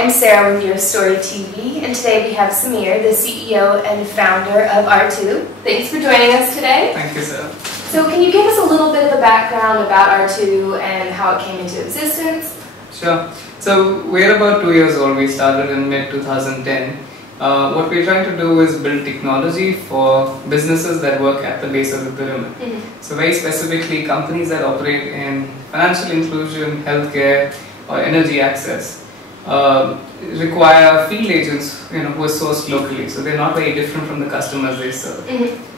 I'm Sarah with YourStory TV, and today we have Samir, the CEO and founder of Artoo. Thanks for joining us today. Thank you, Sarah. So can you give us a little bit of a background about Artoo and how it came into existence? Sure. So we're about 2 years old. We started in mid-2010. What we're trying to do is build technology for businesses that work at the base of the pyramid. So very specifically, companies that operate in financial inclusion, healthcare, or energy access require field agents, who are sourced locally. So they're not very different from the customers they serve,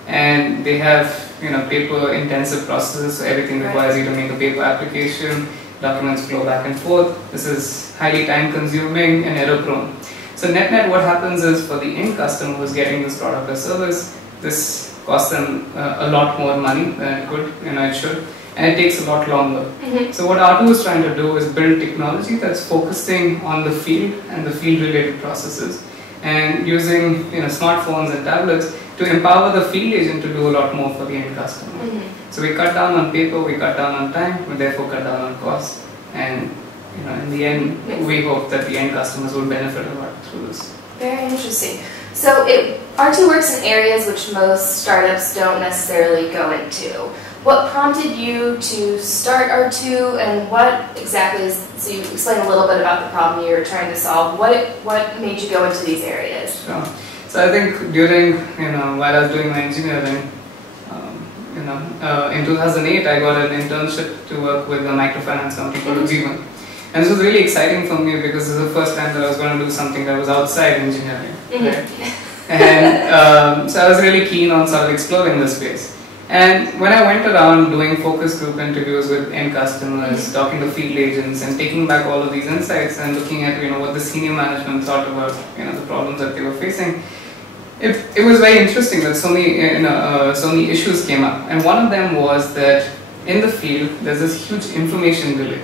and they have, paper-intensive processes. So everything requires you to make a paper application. Documents flow back and forth. This is highly time-consuming and error-prone. So net-net, what happens is for the end customer who's getting this product or service, this costs them a lot more money than it could, it should. And it takes a lot longer. So what Artoo is trying to do is build technology that's focusing on the field and the field-related processes, and using smartphones and tablets to empower the field agent to do a lot more for the end customer. So we cut down on paper, we cut down on time, we therefore cut down on cost, and in the end, we hope that the end customers will benefit a lot through this. Very interesting. So Artoo works in areas which most startups don't necessarily go into. What prompted you to start Artoo, and what exactly so you explain a little bit about the problem you're trying to solve. What made you go into these areas? Sure. So I think during, while I was doing my engineering, in 2008 I got an internship to work with a microfinance company called Jeevan. And this was really exciting for me because this was the first time that I was going to do something that was outside engineering. Right? And so I was really keen on sort of exploring this space. And when I went around doing focus group interviews with end customers, talking to field agents, and taking back all of these insights and looking at what the senior management thought about the problems that they were facing, it was very interesting that so many issues came up. And one of them was that in the field there's this huge information delay.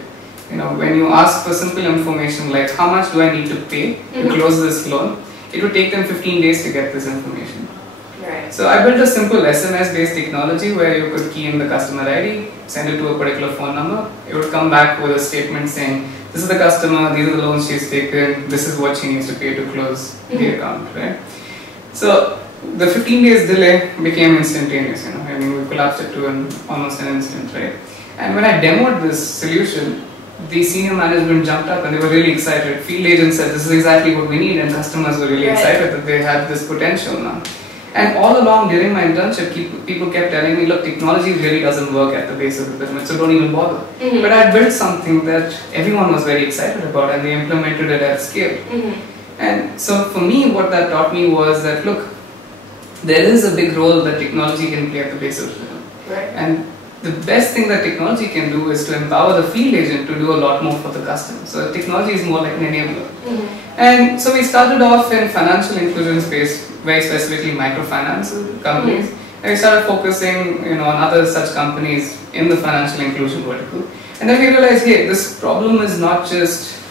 When you ask for simple information like how much do I need to pay to close this loan, it would take them 15 days to get this information. Right. So I built a simple SMS-based technology where you could key in the customer ID, send it to a particular phone number. It would come back with a statement saying, this is the customer, these are the loans she's taken, this is what she needs to pay to close the account, right? So the 15 days delay became instantaneous, we collapsed it to almost an instant, right? And when I demoed this solution, the senior management jumped up and they were really excited. Field agents said, this is exactly what we need, and customers were really excited that they had this potential now. And all along during my internship, people kept telling me, look, technology really doesn't work at the base of the pyramid, so don't even bother. But I built something that everyone was very excited about, and they implemented it at scale. And so for me, what that taught me was that, look, there is a big role that technology can play at the base of the pyramid. Right. And the best thing that technology can do is to empower the field agent to do a lot more for the customer. So technology is more like an enabler. And so we started off in financial inclusion space, very specifically microfinance companies. And we started focusing on other such companies in the financial inclusion vertical. And then we realized, hey, this problem is not just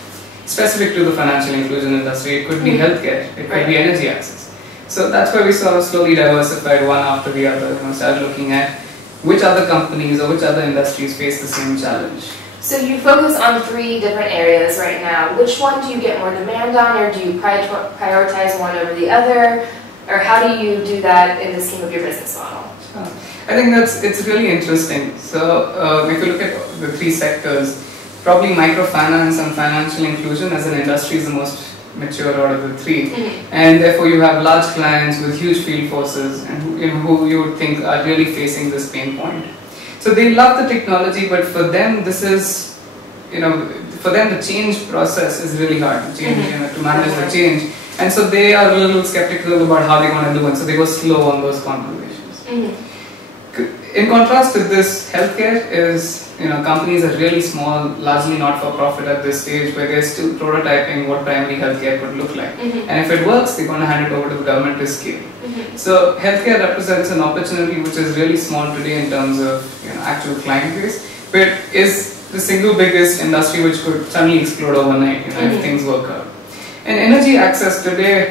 specific to the financial inclusion industry. It could be healthcare, it could be energy access. So that's why we sort of slowly diversified one after the other, and started looking at which other companies or which other industries face the same challenge. So you focus on 3 different areas right now. Which one do you get more demand on, or do you prioritize one over the other? Or how do you do that in the scheme of your business model? Sure. I think it's really interesting. So if you look at the 3 sectors, probably microfinance and financial inclusion as an industry is the most mature out of the 3, and therefore you have large clients with huge field forces and who you would think are really facing this pain point. So they love the technology, but for them this is, for them the change process is really hard to change, to manage the change, and so they are a little skeptical about how they're going to do it, so they go slow on those conversations. In contrast to this, healthcare is, companies are really small, largely not for profit at this stage, where they're still prototyping what primary healthcare could look like. And if it works, they're going to hand it over to the government to scale. So healthcare represents an opportunity which is really small today in terms of actual client base, but is the single biggest industry which could suddenly explode overnight if things work out. And energy access today,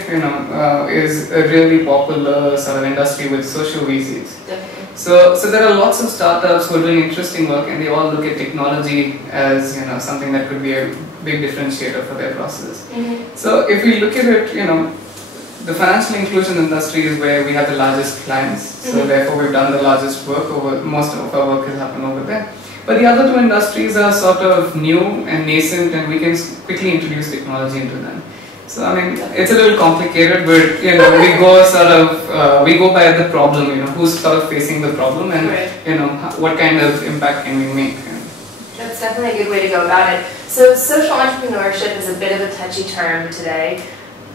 is a really popular sort of industry with social VCs. Definitely. So there are lots of startups who are doing interesting work, and they all look at technology as something that could be a big differentiator for their process. So if we look at it, the financial inclusion industry is where we have the largest clients, so therefore we've done the largest work most of our work has happened over there. But the other two industries are sort of new and nascent, and we can quickly introduce technology into them. So I mean, it's a little complicated, but we go by the problem, who's sort of facing the problem, and what kind of impact can we make. That's definitely a good way to go about it. So social entrepreneurship is a bit of a touchy term today,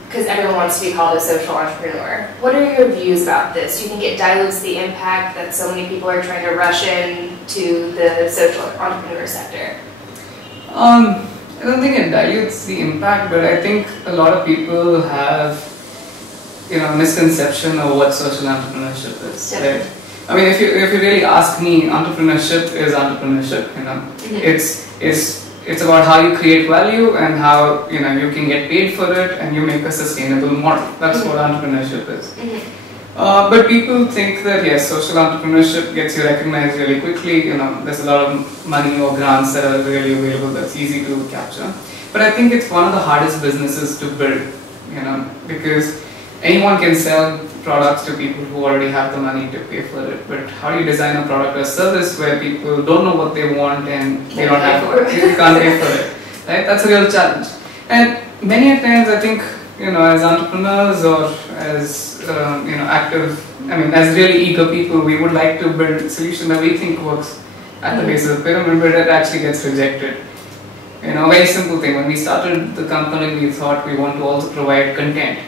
because everyone wants to be called a social entrepreneur. What are your views about this? Do you think it dilutes the impact that so many people are trying to rush into the social entrepreneur sector? I don't think it dilutes the impact, but I think a lot of people have, misconception of what social entrepreneurship is. Right? I mean, if you really ask me, entrepreneurship is entrepreneurship. It's about how you create value and how you can get paid for it, and you make a sustainable model. That's what entrepreneurship is. But people think that yes, social entrepreneurship gets you recognized really quickly. There's a lot of money or grants that are really available. That's easy to capture. But I think it's one of the hardest businesses to build. Because anyone can sell products to people who already have the money to pay for it. But how do you design a product or service where people don't know what they want and they don't have it? You can't pay for it. Right? That's a real challenge. And many times I think as entrepreneurs or as as really eager people, we would like to build a solution that we think works at the base of the pyramid, but it actually gets rejected. A very simple thing. When we started the company, we thought we want to also provide content.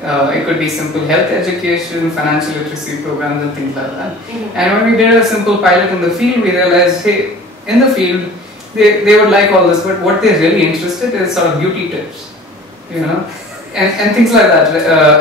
It could be simple health education, financial literacy programs, and things like that. And when we did a simple pilot in the field, we realized, hey, in the field, they would like all this, but what they're really interested in is sort of beauty tips. And things like that.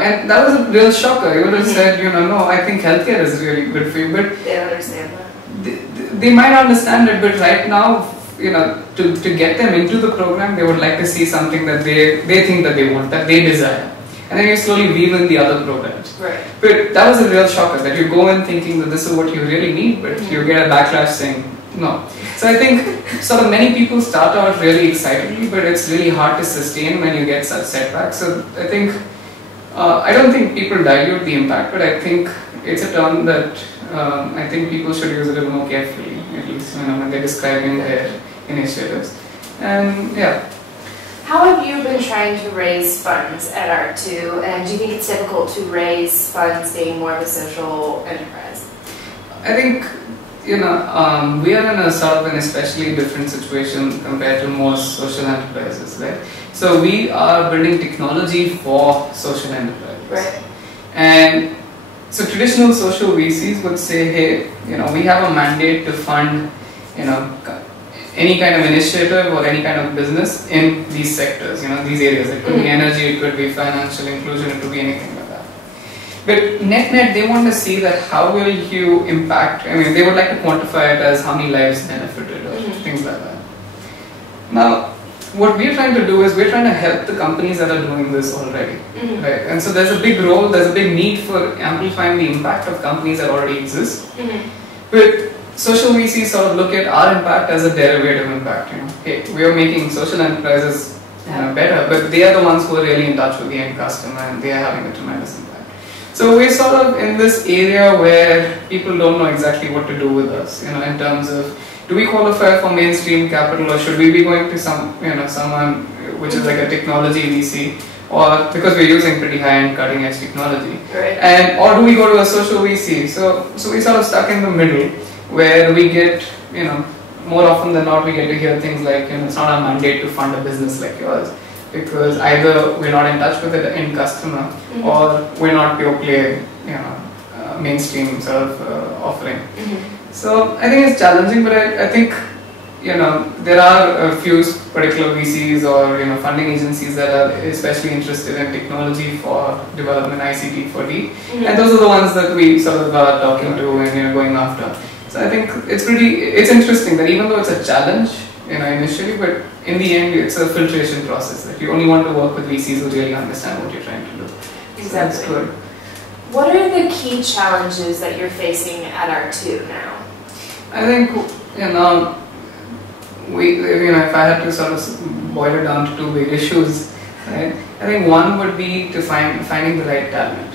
And that was a real shocker. You would have said, no, I think healthcare is really good for you, but they don't understand that. They might understand it, but right now, to get them into the program, they would like to see something that they think that they want, that they desire. And then you slowly weave in the other programs. Right. But that was a real shocker, that you go in thinking that this is what you really need, but you get a backlash saying no. So I think sort of many people start out really excitedly, but it's really hard to sustain when you get such setbacks. So I think, I don't think people dilute the impact, but I think it's a term that I think people should use a little more carefully, at least when they're describing their initiatives. And yeah. How have you been trying to raise funds at Artoo, and do you think it's difficult to raise funds being more of a social enterprise? I think we are in a sort of an especially different situation compared to most social enterprises, right? So we are building technology for social enterprises. Right. And so traditional social VCs would say, hey, we have a mandate to fund, any kind of initiative or any kind of business in these sectors, these areas. It could be energy, it could be financial inclusion, it could be anything like that. But net, they want to see that how will you impact, they would like to quantify it as how many lives benefited or things like that. Now, what we're trying to do is we're trying to help the companies that are doing this already. Right? And so there's a big role, there's a big need for amplifying the impact of companies that already exist. But social VCs sort of look at our impact as a derivative impact. Hey, we are making social enterprises better, but they are the ones who are really in touch with the end customer, and they are having a tremendous impact. So we're sort of in this area where people don't know exactly what to do with us, in terms of, do we qualify for mainstream capital, or should we be going to someone which is like a technology VC, or because we're using pretty high-end cutting-edge technology, right. Or do we go to a social VC? So we're sort of stuck in the middle, where we get, more often than not, we get to hear things like, it's not our mandate to fund a business like yours, because either we're not in touch with the end customer, or we're not pure play, mainstream sort of offering. So I think it's challenging, but I think, there are a few particular VCs or funding agencies that are especially interested in technology for development, ICT for D, and those are the ones that we sort of are talking to and going after. So I think it's interesting that even though it's a challenge, initially, but in the end it's a filtration process, that you only want to work with VCs who really understand what you're trying to do. Exactly. So that's good. What are the key challenges that you're facing at Artoo now? I think, if I had to sort of boil it down to two big issues, right? I think one would be to finding the right talent.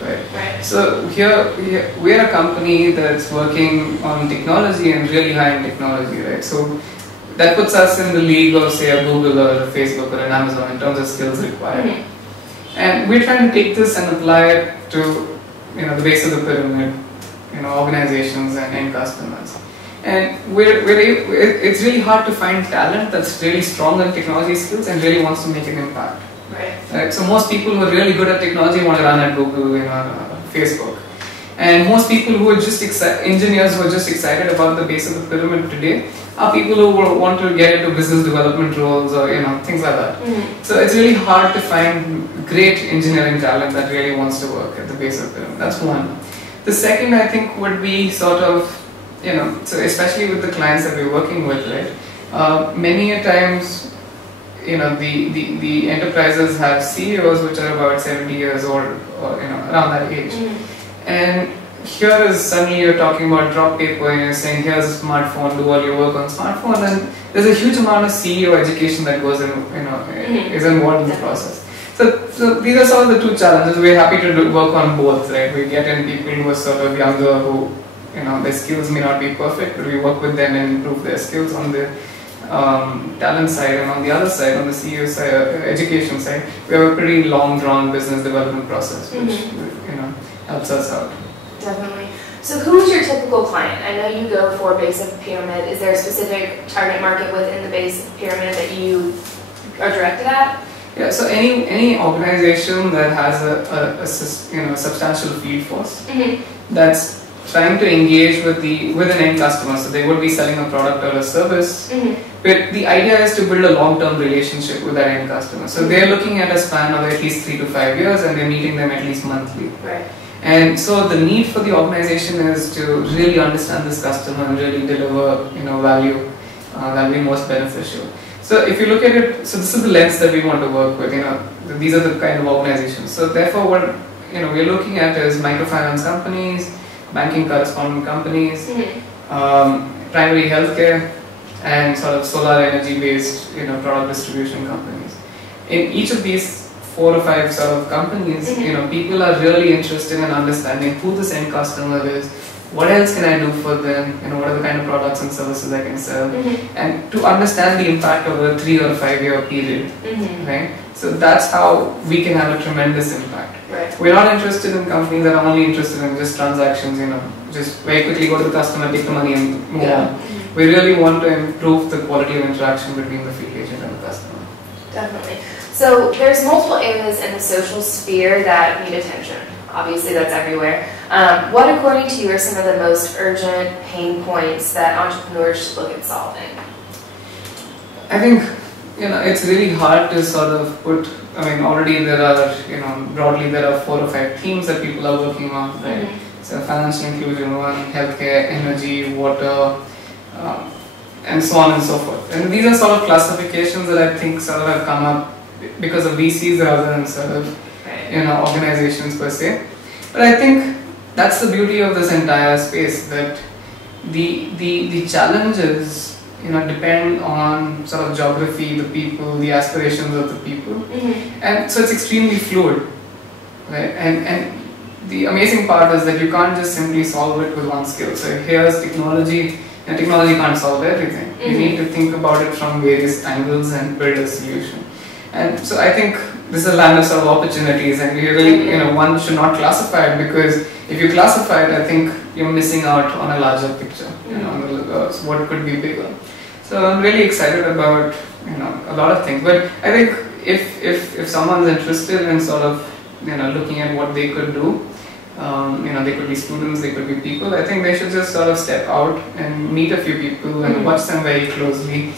Right. So here we're a company that's working on technology and really high-end technology, right? So that puts us in the league of, say, a Google or a Facebook or an Amazon in terms of skills required. Mm-hmm. And we're trying to take this and apply it to, the base of the pyramid, organizations and end customers. And it's really hard to find talent that's really strong in technology skills and really wants to make an impact. Right. So most people who are really good at technology want to run at Google, Facebook. And most people who are just engineers who are just excited about the base of the pyramid today are people who want to get into business development roles or things like that. Mm-hmm. So it's really hard to find great engineering talent that really wants to work at the base of the pyramid. That's one. The second, I think, would be sort of, so especially with the clients that we're working with, right? Many a times, the enterprises have CEOs which are about 70 years old or around that age. And here is suddenly you're talking about drop paper and you're saying here's a smartphone, do all your work on smartphone, and there's a huge amount of CEO education that goes in, is involved in the process. So these are some of the two challenges. We're happy to work on both, right? We get in people who are sort of younger who, their skills may not be perfect, but we work with them and improve their skills on the talent side, and on the other side, on the CEO side, education side, we have a pretty long drawn business development process, which helps us out. Definitely. So who is your typical client? I know you go for base of pyramid. Is there a specific target market within the base of pyramid that you are directed at? Yeah, so any organization that has a substantial field force that's trying to engage with an end customer, so they would be selling a product or a service, but the idea is to build a long-term relationship with that end customer. So they're looking at a span of at least 3 to 5 years, and they're meeting them at least monthly. Right. And so the need for the organization is to really understand this customer and really deliver value that will be most beneficial. So if you look at it, so this is the lens that we want to work with. These are the kind of organizations. So therefore, what we're looking at is microfinance companies, banking correspondent companies, primary healthcare, and sort of solar energy based product distribution companies. In each of these 4 or 5 sort of companies, people are really interested in understanding who this end customer is, what else can I do for them, what are the kind of products and services I can sell, and to understand the impact over a 3 or 5 year period, right? So that's how we can have a tremendous impact. Right. We're not interested in companies that are only interested in just transactions, just very quickly go to the customer, take the money and move on. We really want to improve the quality of interaction between the field agent and the customer. Definitely. So there's multiple areas in the social sphere that need attention. Obviously that's everywhere. What, according to you, are some of the most urgent pain points that entrepreneurs should look at solving? I think it's really hard to sort of put, already there are, broadly there are 4 or 5 themes that people are working on, right? So financial inclusion, healthcare, energy, water, and so on and so forth. And these are sort of classifications that I think sort of have come up because of VCs rather than sort of, organizations per se. But I think that's the beauty of this entire space, that the challenges depend on sort of geography, the people, the aspirations of the people, and so it's extremely fluid, right? And the amazing part is that you can't just simply solve it with one skill. So here's technology, and technology can't solve everything. You need to think about it from various angles and build a solution. And so I think this is a land of sort of opportunities, and you really, one should not classify it, because if you classify it, I think you're missing out on a larger picture, on what could be bigger. So I'm really excited about, a lot of things. But I think if someone's interested in sort of, looking at what they could do, they could be students, they could be people, I think they should just sort of step out and meet a few people and watch them very closely,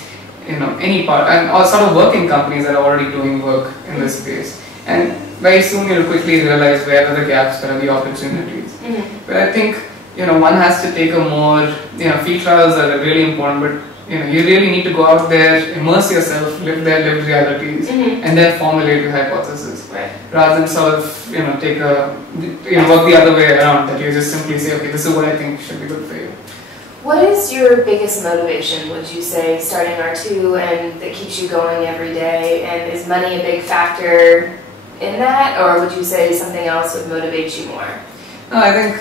any part, and or sort of work in companies that are already doing work in this space. And very soon you'll quickly realize where are the gaps, where are the opportunities. But I think, one has to take a more, field trials are really important, but you really need to go out there, immerse yourself, live their lived realities, and then formulate your hypothesis. Right. Rather than sort of, take a, work the other way around, that you just simply say, okay, this is what I think should be good for you. What is your biggest motivation, would you say, starting Artoo, and that keeps you going every day? And is money a big factor in that, or would you say something else would motivate you more? No, I think,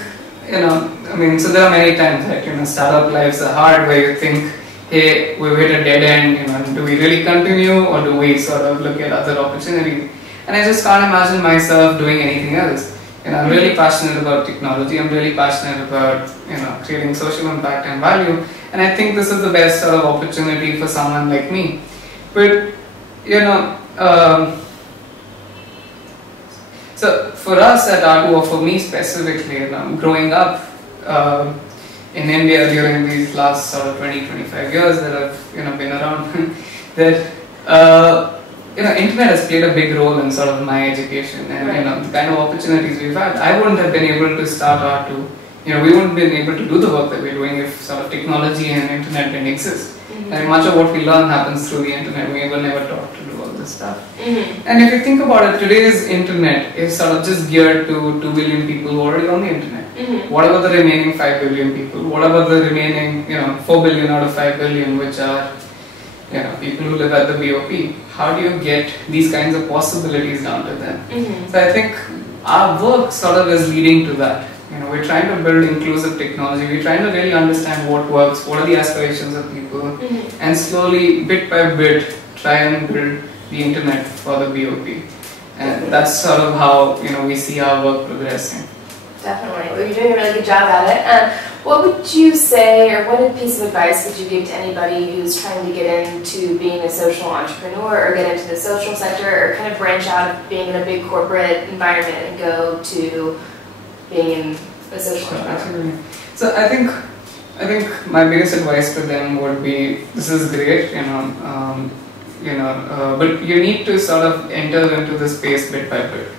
so there are many times that, startup lives are hard, where you think, hey, we've hit a dead end, do we really continue, or do we sort of look at other opportunities? And I just can't imagine myself doing anything else. I'm really passionate about technology, I'm really passionate about, creating social impact and value, and I think this is the best sort of opportunity for someone like me. But, so for us at Artoo, or for me specifically, growing up in India during these last sort of 20-25 years that I've been around, that internet has played a big role in sort of my education, and the kind of opportunities we've had. I wouldn't have been able to start Artoo. We wouldn't have been able to do the work that we're doing if sort of technology and internet didn't exist. And much of what we learn happens through the internet. We were never taught to do all this stuff. And if you think about it, today's internet is sort of just geared to 2 billion people who are already on the internet. What about the remaining 5 billion people? What about the remaining 4 billion out of 5 billion, which are people who live at the BOP? How do you get these kinds of possibilities down to them? So I think our work sort of is leading to that. We're trying to build inclusive technology. We're trying to really understand what works, what are the aspirations of people, and slowly, bit by bit, try and build the internet for the BOP. And that's sort of how we see our work progressing. Definitely. Well, you're doing a really good job at it. What would you say, or what piece of advice would you give to anybody who's trying to get into being a social entrepreneur, or get into the social sector, or kind of branch out of being in a big corporate environment and go to being a social entrepreneur? So I think my biggest advice to them would be, this is great, but you need to sort of enter into the space bit by bit.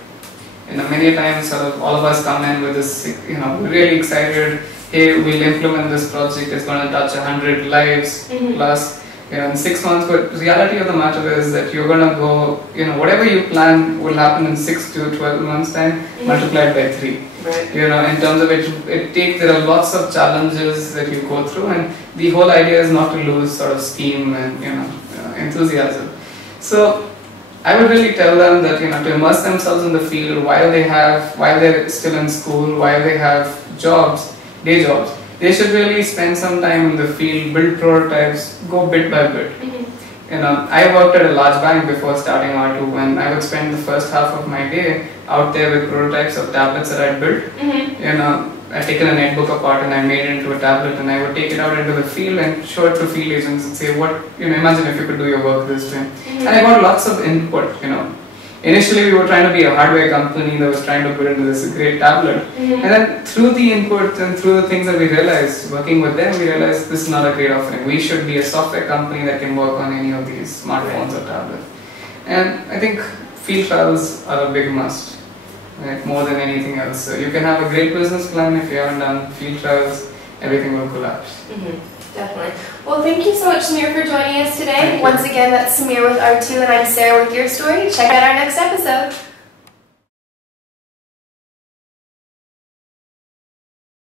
Many times sort of all of us come in with this, really excited, hey, we'll implement this project, it's going to touch 100 lives plus, in 6 months. But the reality of the matter is that you're going to go, whatever you plan will happen in 6 to 12 months time, multiplied by 3. Right. In terms of there are lots of challenges that you go through, and the whole idea is not to lose sort of steam and, enthusiasm. So I would really tell them that to immerse themselves in the field while they're still in school, while they have day jobs. They should really spend some time in the field, build prototypes, go bit by bit. I worked at a large bank before starting Artoo, and I would spend the first half of my day out there with prototypes of tablets that I'd built. I'd taken a netbook apart and I made it into a tablet, and I would take it out into the field and show it to field agents and say, imagine if you could do your work this way. And I got lots of input, Initially we were trying to be a hardware company that was trying to build this great tablet. And then through the input and through the things that we realized, working with them, we realized this is not a great offering. We should be a software company that can work on any of these smartphones or tablets. And I think field trials are a big must. Right, more than anything else. So you can have a great business plan, if you haven't done field trials, everything will collapse. Definitely. Well, thank you so much, Samir, for joining us today. Once again, that's Samir with Artoo, and I'm Sarah with YourStory. Check out our next episode.